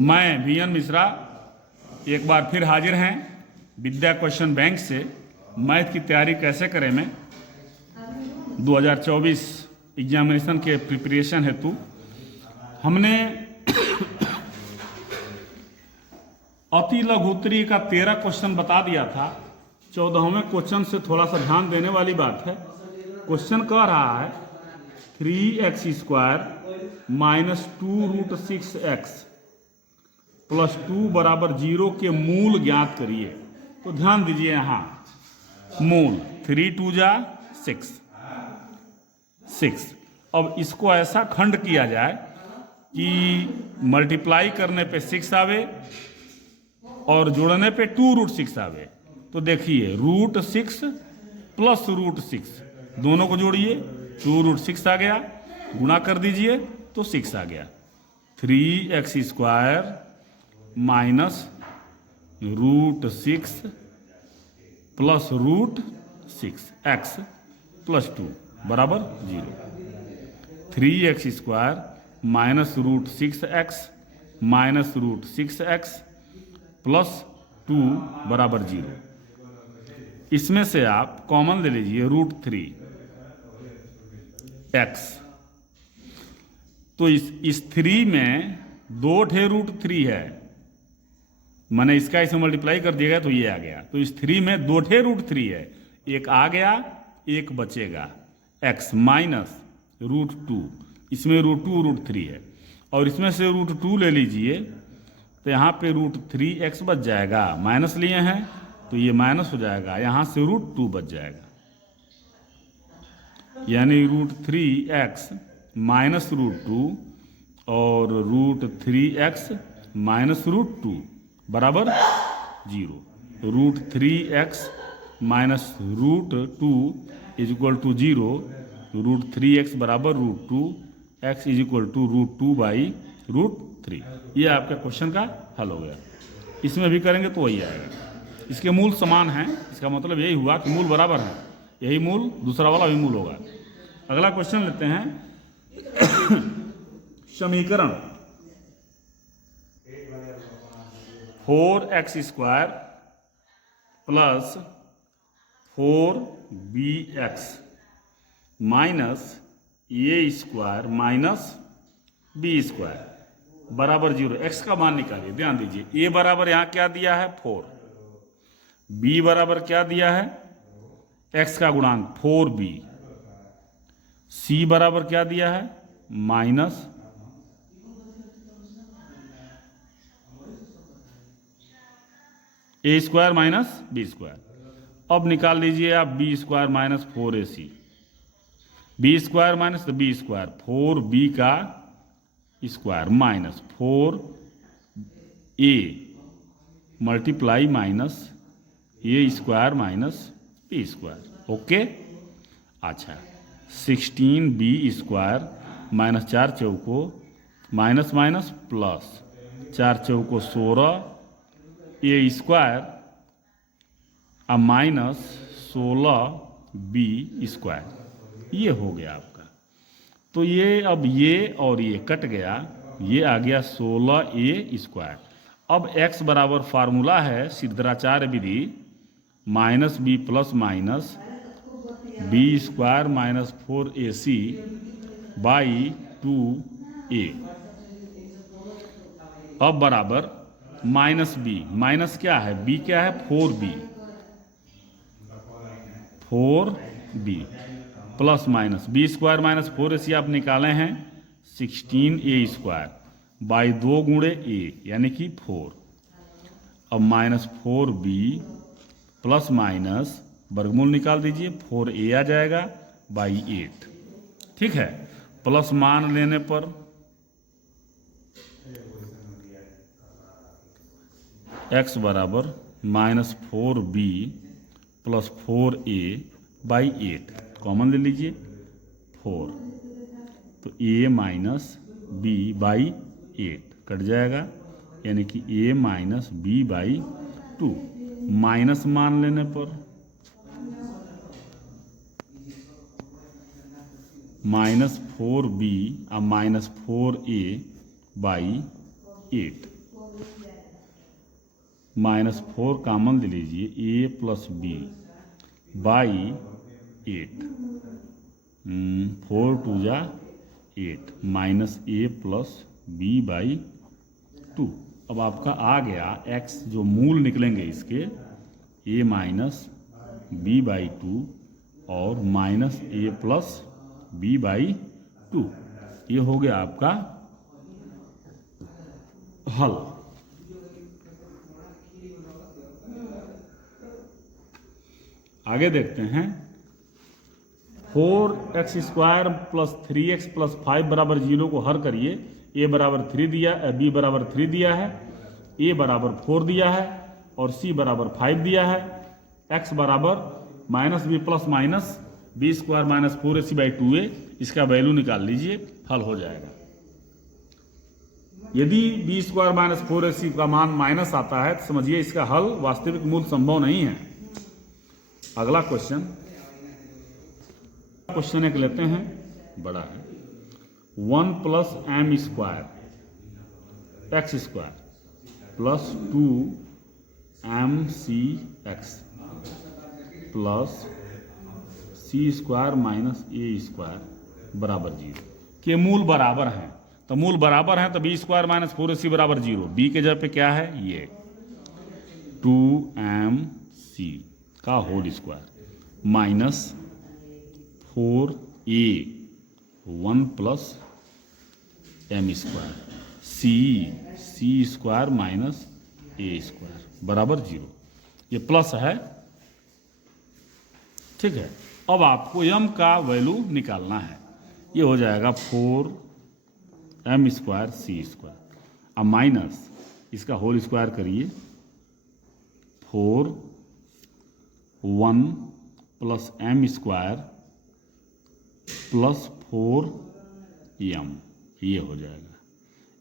मैं वीएन मिश्रा एक बार फिर हाजिर हैं विद्या क्वेश्चन बैंक से। मैथ की तैयारी कैसे करें में 2024 एग्जामिनेशन के प्रिपरेशन हेतु हमने अति लघुत्तरी का 13 क्वेश्चन बता दिया था। 14वें क्वेश्चन से थोड़ा सा ध्यान देने वाली बात है। क्वेश्चन कह रहा है 3x² माइनस 2√6x प्लस 2 बराबर 0 के मूल ज्ञात करिए। तो ध्यान दीजिए यहाँ मूल 3 2 जा 6। अब इसको ऐसा खंड किया जाए कि मल्टीप्लाई करने पे 6 आवे और जोड़ने पे 2√6 आवे। तो देखिए √6 प्लस √6 दोनों को जोड़िए, 2√6 आ गया, गुणा कर दीजिए तो 6 आ गया। 3x² माइनस √6 प्लस √6 प्लस 2 बराबर 0। 3x² minus √6x minus √6x plus 2 बराबर 0। इसमें से आप कॉमन ले लीजिए √3x। तो इस 3 में 2 ठे √3 है, मैंने इसका इसे मल्टीप्लाई कर दिएगा तो ये आ गया। तो इस 3 में 2 ठे √3 है, एक आ गया एक बचेगा x माइनस √2। इसमें √2 √3 है और इसमें से √2 ले लीजिए तो यहाँ पे √3x बच जाएगा। माइनस लिए हैं तो ये माइनस हो जाएगा, यहाँ से √2 बच जाएगा, यानी √3x माइनस √2 और √3x माइनस √2 बराबर 0। √3x minus √2 is equal to 0। √3x बराबर √2, x is equal to √2 by √3। ये आपका क्वेश्चन का हल हो गया। इसमें भी करेंगे तो वही आएगा। इसके मूल समान हैं, इसका मतलब यही हुआ कि मूल बराबर है। यही मूल दूसरा वाला भी मूल होगा। अगला क्वेश्चन लेते हैं समीकरण 4x² plus 4bx minus a² minus b² बराबर 0। x का मान निकालिए। ध्यान दीजिए a बराबर यहाँ क्या दिया है 4, b बराबर क्या दिया है x का गुणांक 4b, c बराबर क्या दिया है माइनस a² माइनस b²। अब निकाल लीजिए आप b² minus 4ac, b² minus b², 4b का square minus 4a multiply minus a² minus b²। Okay. अच्छा 16b² माइनस 4 चौको माइनस माइनस प्लस 4 चौको 16 a² और माइनस 16b²। ये हो गया आपका। तो ये अब ये और ये कट गया, ये आ गया 16a²। अब x बराबर फार्मूला है सिद्धराचार्य विधि minus b plus minus b² minus 4ac by 2a। अब बराबर माइनस b, माइनस क्या है b क्या है 4b plus minus b² minus 4ac आप निकाले हैं 16a² बाई 2 गुणे a यानी कि 4। अब माइनस 4b प्लस माइनस वर्गमूल निकाल दीजिए, 4a आ जाएगा बाई 8। ठीक है। प्लस मान लेने पर x बराबर minus 4b plus 4a by 8 common ले लीजिए 4, तो a minus b by 8 cut जाएगा, यानी कि a minus b by 2। Minus मान लेने पर माइनस 4b और माइनस 4a बाई 8 -4 कॉमन ले लीजिए, A plus B by 8, 4 two जा 8 minus A plus B by 2। अब आपका आ गया x, जो मूल निकलेंगे इसके, a माइनस बी बाई 2 और minus A plus B by 2। ये हो गया आपका हल। आगे देखते हैं, 4x² प्लस 3x प्लस 5 बराबर 0 को हल करिए। a बराबर 3 दिया, b बराबर 3 दिया है, a बराबर 4 दिया है और c बराबर 5 दिया है। x बराबर minus B plus minus b² minus 4ac by 2a, इसका वैल्यू निकाल लीजिए, हल हो जाएगा। यदि b² माइनस 4ac का मान माइनस आता है तो समझिए इसका हल वास्तविक मूल संभव नहीं है। अगला क्वेश्चन एक लेते हैं, बड़ा है। 1 plus m square x² plus 2 mcx plus c² minus a² बराबर 0 के मूल बराबर हैं। तो मूल बराबर हैं तो b² माइनस 4ac बराबर 0। b के जगह पे क्या है, ये 2mc का whole square minus 4a 1 plus m² c² minus a² बराबर 0। ये प्लस है, ठीक है। अब आपको m का वैल्यू निकालना है। ये हो जाएगा 4m² c²। अब माइनस इसका होल स्क्वायर करिए, 4 1 प्लस m² प्लस 4m, ये हो जाएगा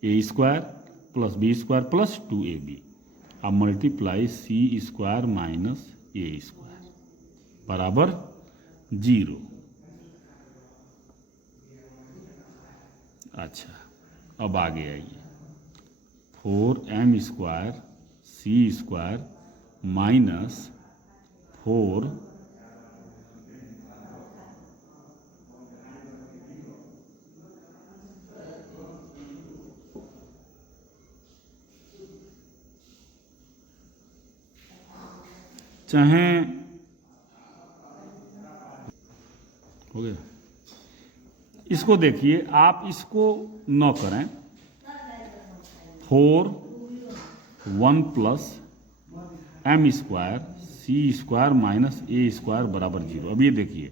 a² plus b² plus 2ab। अब मल्टीप्लाई c² माइनस a² बराबर 0। अच्छा, अब आगे आइए, 4m² c² माइनस 4 चाहे हो गया। इसको देखिए, आप इसको न करें, 4 1 plus m² c² minus a² बराबर 0। अब ये देखिए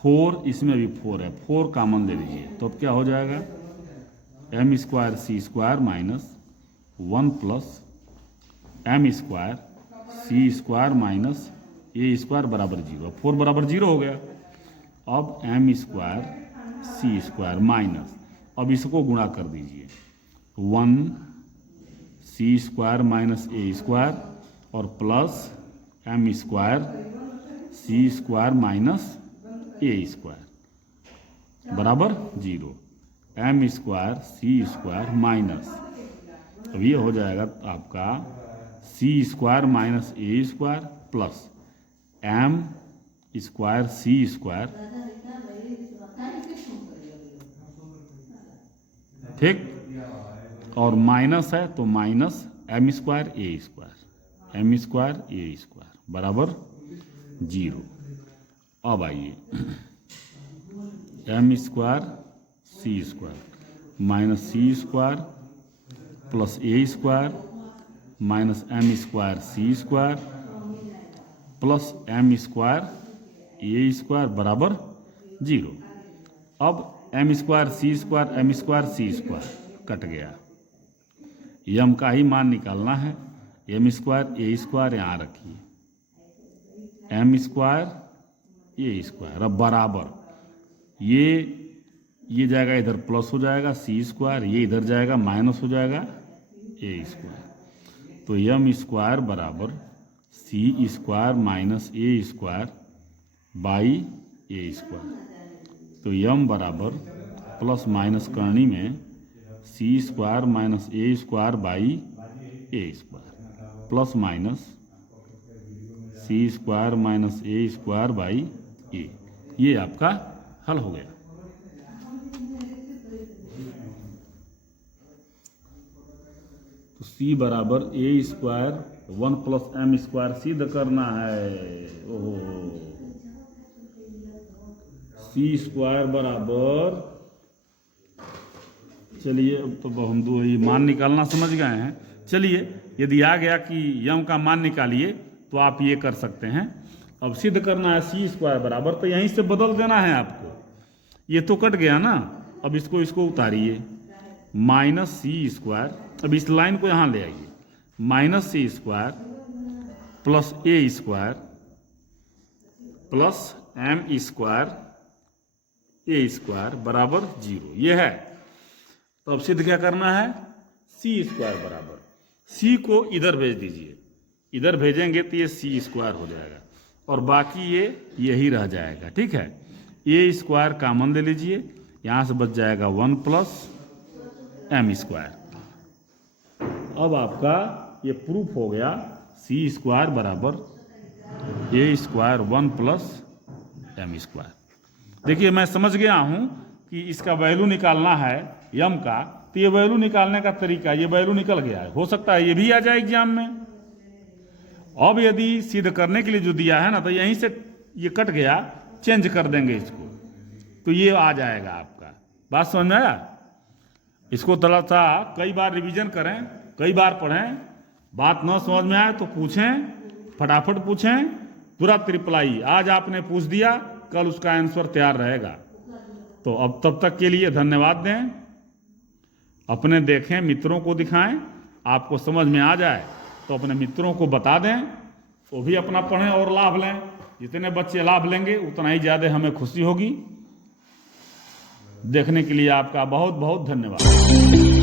4, इसमें भी 4 है, 4 कॉमन ले लीजिए, तो अब क्या हो जाएगा, m² c² minus 1 plus m² c² minus a² बराबर 0। 4 बराबर 0 हो गया। अब m² c² माइनस, अब इसको गुणा कर दीजिए, 1 c² माइनस a² और plus m² c² minus a² बराबर 0। m² c² माइनस, अब ये हो जाएगा आपका c² minus a² plus m² c², ठीक, और माइनस है तो माइनस m² a² बराबर 0। अब आइए, m² c² minus c² plus a² minus m² c² plus m² a² बराबर 0। अब m² c² m² c² cut गया, m का ही मान निकालना है। m² a² यहाँ रखिए, m² a²। अब बराबर ये जाएगा इधर प्लस हो जाएगा c², ये इधर जाएगा माइनस हो जाएगा a²। तो m² बराबर c² minus a² by a²। तो m बराबर प्लस माइनस करनी में c² minus a² by a square plus minus c square minus a square by a, ये आपका हल हो गया। तो सी बराबर a square 1 plus m square सिद्ध करना है। ओहो, सी स्क्वायर बराबर, चलिए अब तो हम दो ये मान निकालना समझ गए हैं। चलिए यदि आ गया कि यम का मान निकालिए तो आप ये कर सकते हैं। अब सिद्ध करना है सी स्क्वायर बराबर, तो यहीं से बदल देना है आपको। ये तो कट गया ना, अब इसको उतारिए, माइनस सी स्क्वायर, अब इस लाइन को यहाँ ले आइए, माइनस सी स्क्वायर प्लस ए स्क्वायर प्लस एम स्क्वायर ए स्क्वायर बराबर 0, ये है। तो अब सिद्ध क्या करना है, सी स्क्वायर बराबर, सी को इधर भेज दीजिए, इधर भेजेंगे तो ये सी स्क्वायर हो जाएगा और बाकी ये यही रह जाएगा। ठीक है, ए स्क्वायर कॉमन ले लीजिए, यहाँ से बच जाएगा 1 प्लस एम स्क्वायर। अब आपका ये प्रूफ हो गया, सी स्क्वायर बराबर a square 1 plus m square. देखिए मैं समझ गया हूँ कि इसका वैल्यू निकालना है यम का, तो ये वैल्यू निकालने का तरीका, ये वैल्यू निकल गया है, हो सकता है ये भी आ जाए एग्जाम में। अब यदि सिद्ध करने के लिए जो दिया है ना, तो यहीं से ये कट गया, चेंज कर देंगे इसको, तो ये आ जाएगा आपका। बात समझ में आया? इसको थोड़ा सा कई बार रिवीजन करें, कई बार पढ़ें, बात न समझ में आए तो पूछें, फटाफट पूछें, तुरंत रिप्लाई। आज आपने पूछ दिया, कल उसका आंसर तैयार रहेगा। तो अब तब तक के लिए धन्यवाद दें, अपने देखें, मित्रों को दिखाएं, आपको समझ में आ जाए तो अपने मित्रों को बता दें, वो भी अपना पढ़ें और लाभ लें। जितने बच्चे लाभ लेंगे उतना ही ज़्यादा हमें खुशी होगी। देखने के लिए आपका बहुत बहुत धन्यवाद।